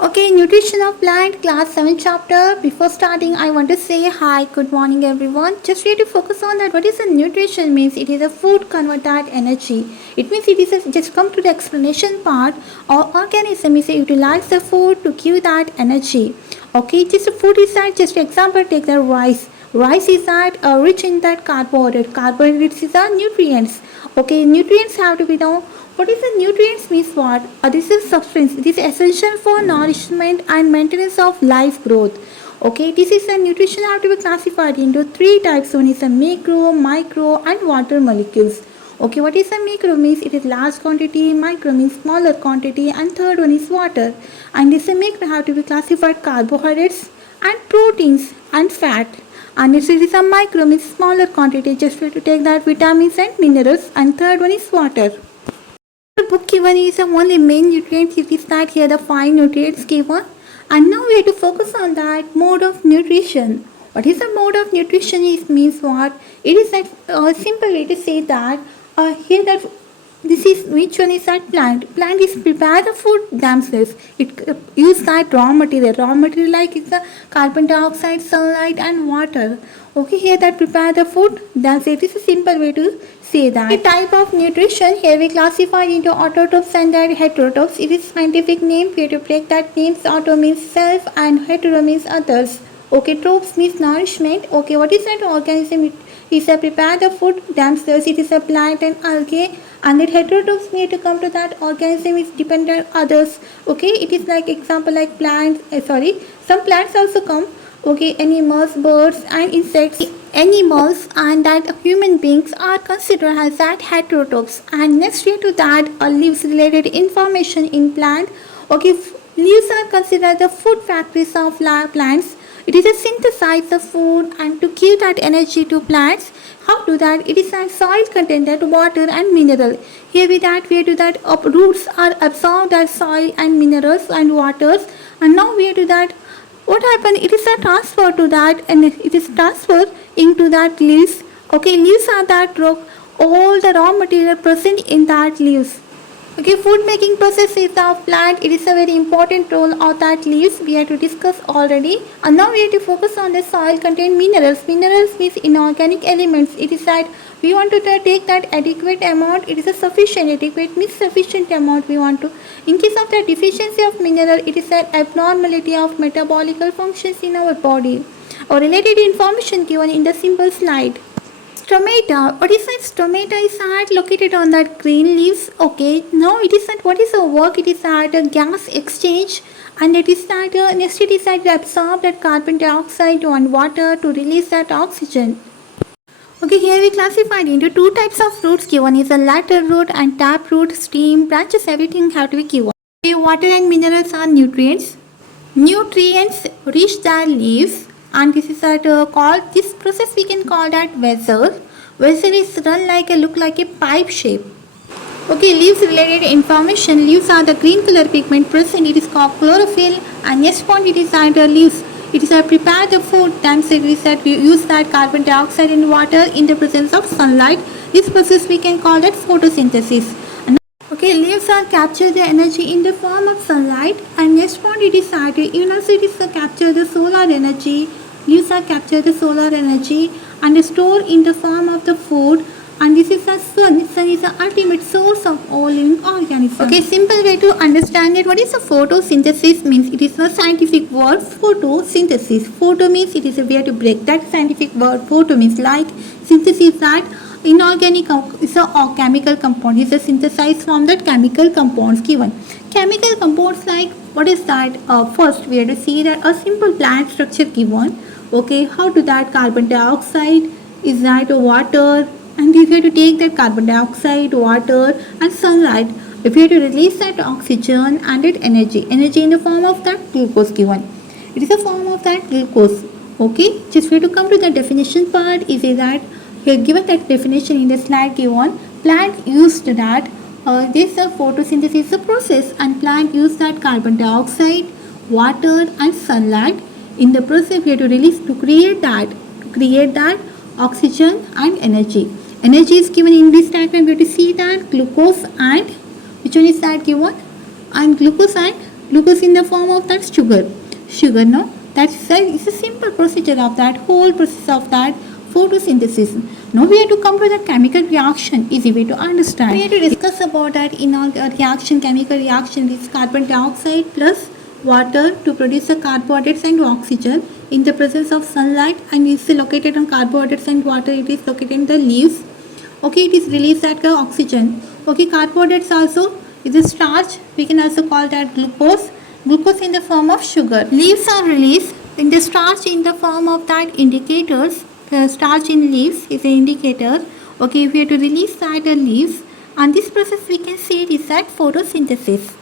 Okay, nutrition of plant class 7 chapter. Before starting, I want to say hi, good morning everyone. Just here to focus on that what is a nutrition means it is a food converted energy. It means it is just come to the explanation part or organism is utilize the food to give that energy. Okay, just food is that just example take the rice. Rice is that rich in that carbohydrate. Carbohydrates is our nutrients. Okay, nutrients have to be known. What is the nutrients means what? This is substance. It is essential for nourishment and maintenance of life growth. Okay, this is the nutrition have to be classified into three types. One is a macro, micro, and water molecules. Okay, what is a macro means it is large quantity, micro means smaller quantity, and third one is water. And this macro have to be classified carbohydrates and proteins and fat. And it is a micro means smaller quantity, just to take that vitamins and minerals, and third one is water. The book given is the only main nutrients. It is that here the 5 nutrients given, and now we have to focus on that mode of nutrition. What is the mode of nutrition is means what? It is that simple way to say that here that this is which one is that plant is prepare the food themselves. It use that raw material like it's the carbon dioxide, sunlight, and water. Okay, here that prepare the food themselves. It is a simple way to say that. The type of nutrition here we classify into autotrophs and heterotrophs. It is scientific name. We have to break that names. Auto means self and hetero means others. Okay, trophs means nourishment. Okay, what is that organism? It is a prepare the food themselves. It is a plant and algae. And that heterotrophs need to come to that organism is dependent on others. Okay, it is like example like plants. Some plants also come. Okay, animals, birds, and insects. Animals and that human beings are considered as that heterotrophs. And next year to that leaves related information in plant. Okay, leaves are considered the food factories of plants. It is a synthesize the food and to give that energy to plants. How do that? It is a soil contain that water and mineral. Here we do that roots are absorb that soil and minerals and waters, and now we do that. What happened? It is a transfer to that, and it is transferred into that leaves. Okay, leaves are that rock. All the raw material present in that leaves. Okay, food making process is of plant. It is a very important role of that leaves. We have to discuss already. And now we have to focus on the soil contain minerals. Minerals means inorganic elements. It is that we want to take that adequate amount. It is a sufficient. Adequate means sufficient amount we want to. In case of the deficiency of mineral, it is an abnormality of metabolic functions in our body. Or related information given in the simple slide. Stomata. What is that? Stomata is that located on that green leaves. Okay. Now it is that what is the work? It is that gas exchange, and it is that next it is that absorb that carbon dioxide and water to release that oxygen. Okay, here we classified into two types of roots given is a lateral root and tap root, stem, branches, everything have to be given. Okay, water and minerals are nutrients. Nutrients reach the leaves, and this is that called this process we can call that vessel. Vessel is run like a look like a pipe shape. Okay, leaves related information. Leaves are the green color pigment present. It is called chlorophyll, and next point it is that leaves. It is a prepare the food. Times it is that we use that carbon dioxide and water in the presence of sunlight. This process we can call that photosynthesis. Okay, leaves are capture the energy in the form of sunlight, and next point it is that even also it is capture the solar energy. Leaves are capture the solar energy and store in the form of the food, and this is the sun. Sun is the ultimate source of all living organisms. Okay, simple way to understand it. What is a photosynthesis means? It is a scientific word. Photosynthesis. Photo means it is a way to break that scientific word. Photo means light. Synthesis that inorganic is a chemical compound. It's a synthesized from that chemical compounds given. Chemical compounds like what is that? First we have to see that a simple plant structure given. Okay, how to that carbon dioxide is that water, and if you have to take that carbon dioxide, water, and sunlight, if you have to release that oxygen and that energy in the form of that glucose given. It is a form of that glucose. Okay, just we have to come to the definition part. Is that we have given that definition in the slide given. Plant used that this photosynthesis process, and plant use that carbon dioxide, water, and sunlight in the process we have to release to create that oxygen and energy. Energy is given in this diagram. We have to see that glucose and which one is that given? And glucose and Glucose in the form of that sugar, no, it's a simple procedure of that whole process of that photosynthesis. Now we have to come to the chemical reaction, easy way to understand. We have to discuss about that in our reaction, chemical reaction is carbon dioxide plus water to produce the carbohydrates and oxygen in the presence of sunlight, and is located on carbohydrates and water, it is located in the leaves. Okay, it is released at the oxygen. Okay, carbohydrates also is a starch, we can also call that glucose in the form of sugar. Leaves are released in the starch in the form of that indicators. Starch in leaves is an indicator. Okay, if we have to release that leaves, and this process we can say it is that photosynthesis.